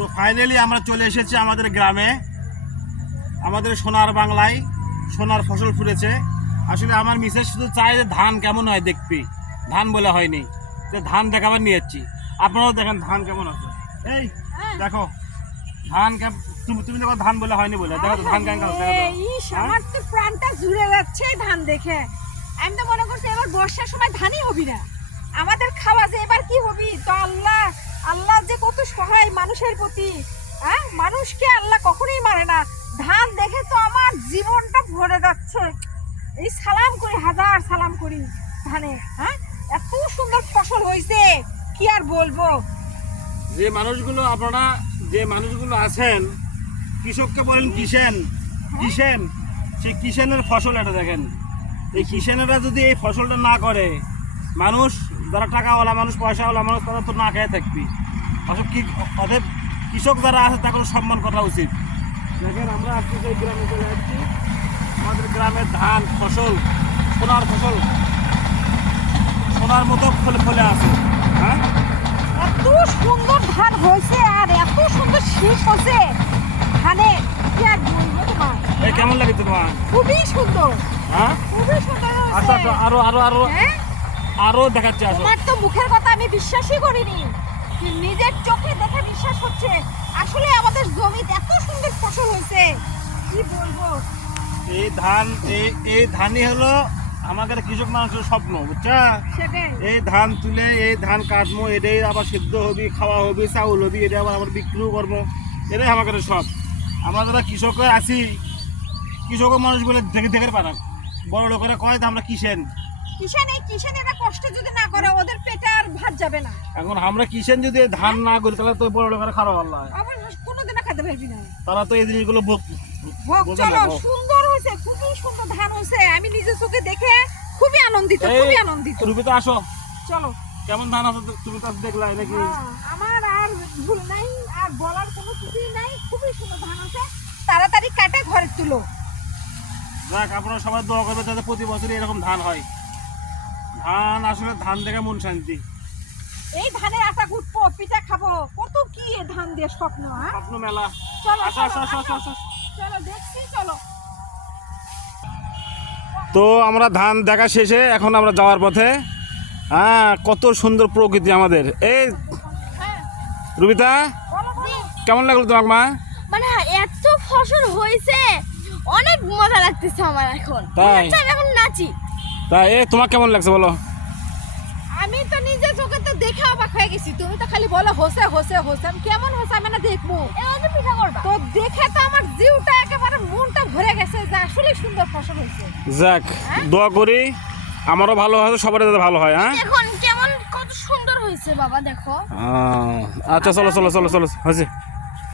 তো ফাইনালি আমরা চলে এসেছি আমাদের গ্রামে, আমাদের সোনার বাংলায়। সোনার ফসল ফুটেছে। আসলে আমার মিসেস শুধু চাই যে ধান কেমন হয় দেখবি, ধান বলে হয়নি, যে ধান দেখাবার নিয়ে যাচ্ছি। আপনারাও দেখেন ধান কেমন আছে। এই দেখো ধান, তুমি তুমি দেখো ধান বলে হয়নি বলে, দেখো ধান কেমন আছে। আমার তো প্রাণটা জুড়ে যাচ্ছে ধান দেখে। আমি তো মনে করছি এবার বর্ষার সময় ধানই হবি না, আমাদের খাওয়া যে এবার কি হবি। তো আল্লাহ আল্লাহ যে কত সহায় মানুষের প্রতি, হ্যাঁ মানুষকে আল্লাহ কখনোই মারে না। ধান দেখে তো আমার জীবনটা ভরে যাচ্ছে। এই সালাম করি, হাজার সালাম করি ধানে। হ্যাঁ এত সুন্দর ফসল হয়েছে, কি আর বলবো। যে মানুষগুলো আপনারা যে মানুষগুলো আছেন, কৃষককে বলেন কিষেন, কিষেন, সেই কিষেনের ফসল এটা দেখেন। এই কিষেনেরা যদি এই ফসলটা না করে, মানুষ যারা টাকাওয়ালা মানুষ, পয়সাওয়ালা মানুষ, তারা তো না খেয়ে থাকবি। অতএব কৃষক যারা আছে তাকে সম্মান করা উচিত। দেখেন আমরা আজকে যে গ্রামে চলে যাচ্ছি, আমাদের গ্রামের ধান ফসল, সোনার ফসল, সোনার মতো ফলে আছে। হ্যাঁ এত সুন্দর ধান হয়েছে আর এত সুন্দর শীষ হয়েছে ধানে, কি আর বলবো তোমার। এই কেমন লাগে তোমার? খুবই সুন্দর। হ্যাঁ খুবই সুন্দর হয়েছে। আচ্ছা আচ্ছা, আরো আরো আরো হ্যাঁ? আরো দেখাচ্ছি। আসো। তোমার তো মুখের কথা আমি বিশ্বাসই করিনি, নিজের চোখে দেখে বিশ্বাস হচ্ছে। আসলে আমাদের জমিতে এত সুন্দর ফসল হয়েছে, কি বলবো। এই ধান, এই ধানই হলো আমাদের কৃষক মানুষের স্বপ্ন, বুঝছা? সেটাই। এই ধান তুলে এই ধান কাটবো, এটাই আবার সিদ্ধ হবি, খাওয়া হবি, চাউল হবি, এটা আবার আমরা বিক্রিও করবো। এটাই আমাদের সব। আমরা যারা কৃষকে আছি, কৃষক মানুষ বলে দেখে দেখে পারা, বড় লোকেরা কয় যে আমরা কিষেন। কিষেন এটা কষ্ট যদি না করে ওদের পেটে আর ভাত যাবে না। এখন আমরা কিষেন যদি ধান না করি, তাহলে তো বড় লোকেরা খারাপ আল্লাহ, আবার কোনোদিনও খেতে পারবি না। তারা তো এই জিনিসগুলো হোক বোঝে চলো, না। সুন্দর হয়েছে, খুবই সুন্দর ধান হয়েছে। আমি নিজের চোখে দেখে খুবই আনন্দিত, খুবই আনন্দিত। রুবিতা আসো, চলো। কেমন ধান আছে তুমি তো দেখলা নাকি? আমার আর ভুল নাই, আর বলার কোনো কিছুই নাই। খুবই সুন্দর ধান আছে, তাড়াতাড়ি কাটে ঘরে তুলো। দেখ আপনারা সবাই দোয়া করবে যাতে প্রতি বছরই এরকম ধান হয়। ধান আসলে ধান দেখে মন শান্তি। এই ধানের আটা কুটবো, পিঠা খাবো, কত কি এ ধান দিয়ে স্বপ্ন। হ্যাঁ স্বপ্ন মেলা। চলো আসো আসো আসো আসো আসো। চলো দেখছি, চলো। তো আমরা ধান দেখা শেষে এখন আমরা যাওয়ার পথে। হ্যাঁ কত সুন্দর প্রকৃতি আমাদের। এই রুবিতা, কেমন লাগলো তোমার মা? মানে এত ফসল হয়েছে, অনেক মজা লাগতেছে আমার এখন। তাই? মনে হচ্ছে আমি এখন নাচি। তা তোমার কেমন লাগছে বলো? আমি তো নিজের চোখে তো দেখে অবাক হয়ে গেছি। তুমি তো খালি বলো হোসে হোসে হোসে, আমি কেমন হোসে আমি না দেখবো। এবার যে পিঠা করবা। তো দেখে তো আমার জিউটা একেবারে মনটা ভরে গেছে যে আসলে সুন্দর ফসল হয়েছে। যাক, দোয়া করি আমারও ভালো হয়, সবারই যাতে ভালো হয়। হ্যাঁ এখন কেমন কত সুন্দর হয়েছে বাবা, দেখো। আচ্ছা চলো চলো চলো চলো, হয়েছে।